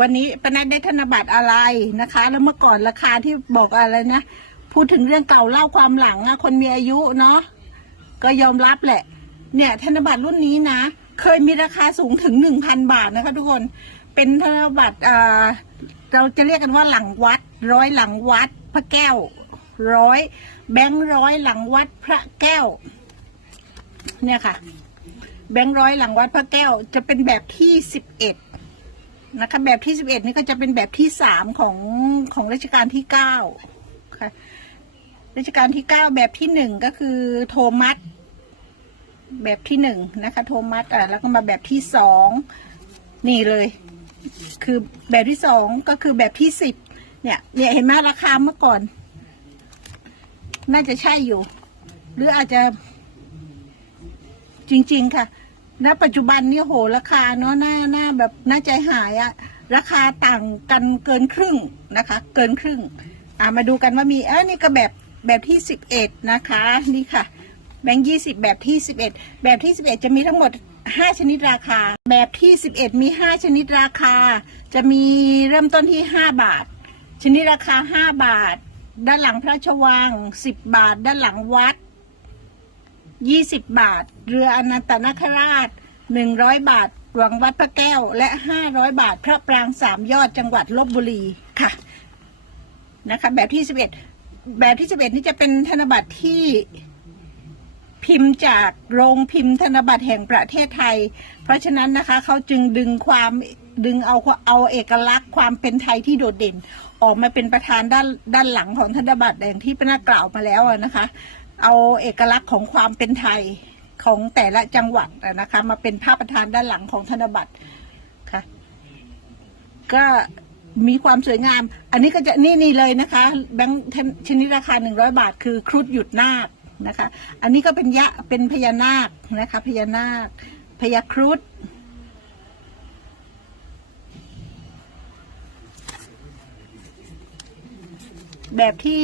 วันนี้ปนัดได้ธนบัตรอะไรนะคะ แล้วเมื่อก่อนราคาที่บอกอะไรนะ พูดถึงเรื่องเก่าเล่าความหลังอะคนมีอายุเนาะก็ยอมรับแหละ เนี่ยธนบัตรรุ่นนี้นะ เคยมีราคาสูงถึงหนึ่งพันบาทนะคะทุกคนเป็นธนบัตรเราจะเรียกกันว่าหลังวัด ร้อยหลังวัด พระแก้วร้อยแบงค์ร้อยหลังวัดพระแก้ว เนี่ยค่ะ แบงค์ร้อยหลังวัดพระแก้ว จะเป็นแบบที่สิบเอ็ด นะคะ แบบที่สิบเอ็ดนี่ก็จะเป็นแบบที่สามของของรัชกาลที่เก้าค่ะรัชกาลที่เก้าแบบที่หนึ่งก็คือโทมัสแบบที่หนึ่งนะคะ โทมัสอะแล้วก็มาแบบที่สองนี่เลย คือแบบที่สองก็คือแบบที่สิบเนี่ยเนี่ยเห็นไหมราคาเมื่อก่อน น่าจะใช่อยู่ หรืออาจจะจริง ๆ ค่ะ ณปัจจุบันนี่โหราคาเนาะหน่าหน่าแบบหน่าใจหายอะราคาต่างกันเกินครึ่งนะคะ เกินครึ่ง อ่ามาดูกันว่ามีเออนี่ก็แบบแบบที่สิบเอ็ดนะคะนี่ค่ะ แบงค์ยี่สิบแบบที่สิบเอ็ดแบบที่สิบเอ็ดจะมีทั้งหมดห้าชนิดราคา แบบที่สิบเอ็ดมีห้าชนิดราคา จะมีเริ่มต้นที่ห้าบาท ชนิดราคาห้าบาท ด้านหลังพระชวังสิบบาท ด้านหลังวัด ยี่สิบบาท เรืออนันตนาคราชหนึ่งร้อยบาทหลวงวัดพระแก้ว และห้าร้อยบาท พระปรางสามยอดจังหวัดลบบุรีค่ะนะคะแบบที่สิบเอ็ดแบบที่สิบเอ็ดนี่จะเป็นธนบัตรที่พิมพ์จากโรงพิมพ์ธนบัตรแห่งประเทศไทย เพราะฉะนั้นนะคะเขาจึงดึงความดึงเอาเอาเอกลักษณ์ความเป็นไทยที่โดดเด่น ออกมาเป็นประธานด้านด้านหลังของธนบัตรอย่างที่ปนกล่าวมาแล้วนะคะ เอาเอกลักษณ์ของความเป็นไทยของแต่ละจังหวัดนะคะ มาเป็นภาพประธานด้านหลังของธนบัตรค่ะ ก็มีความสวยงาม อันนี้ก็จะนี่นี่เลยนะคะ แบงค์ชนิดราคาหนึ่งร้อยบาท คือครุฑหยุดนาคนะคะ อันนี้ก็เป็นยะเป็นพญานาคนะคะ พญานาคพญาครุฑแบบที่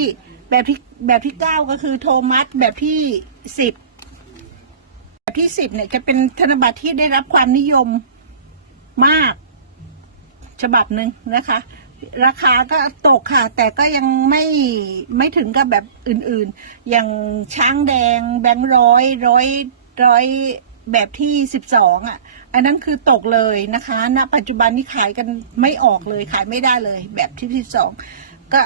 แบบที่แบบที่เก้าก็คือโทมัสแบบที่สิบแบบที่สิบเนี่ยจะเป็นธนบัตรที่ได้รับความนิยมมาก ฉบับหนึ่งนะคะ ราคาก็ตกค่ะ แต่ก็ยังไม่ไม่ถึงกับแบบอื่นๆ อย่างช้างแดงแบงค์ร้อยร้อยร้อยแบบที่สิบสองอะ อันนั้นคือตกเลยนะคะณปัจจุบันนี้ขายกันไม่ออกเลยขายไม่ได้เลย แบบที่สิบสองก็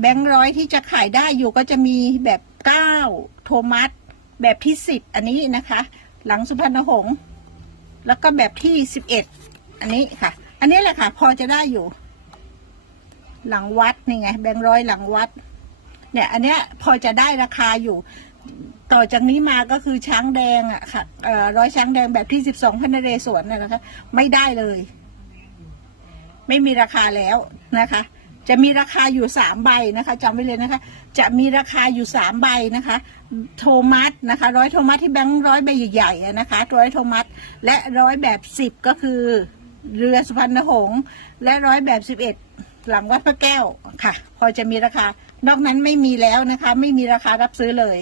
แบงค์ร้อยที่จะขายได้อยู่ก็จะมีแบบเก้าโทมัสแบบที่สิบอันนี้นะคะ หลังสุพรรณหงษ์แล้วก็แบบที่สิบเอ็ดอันนี้ค่ะ อันนี้แหละค่ะ พอจะได้อยู่ หลังวัดนี่ไง แบงค์ร้อยหลังวัด เนี่ย อันเนี้ยพอจะได้ราคาอยู่ ต่อจากนี้มาก็คือช้างแดงอะค่ะร้อยช้างแดงแบบที่สิบสองพระนเรศวรนนะคะ ไม่ได้เลย ไม่มีราคาแล้วนะคะ จะมีราคาอยู่สามใบนะคะจำไว้เลยนะคะ จะมีราคาอยู่สามใบนะคะ โทมัสนะคะ ร้อยโทมัสที่แบงค์ร้อยใบใหญ่ๆนะคะร้อยโทมัสและร้อยแบบสิบก็คือเรือสุพรรณหงษ์และร้อยแบบสิบเอ็ดหลังวัดพระแก้วค่ะ พอจะมีราคานอกนั้นไม่มีแล้วนะคะ ไม่มีราคารับซื้อเลย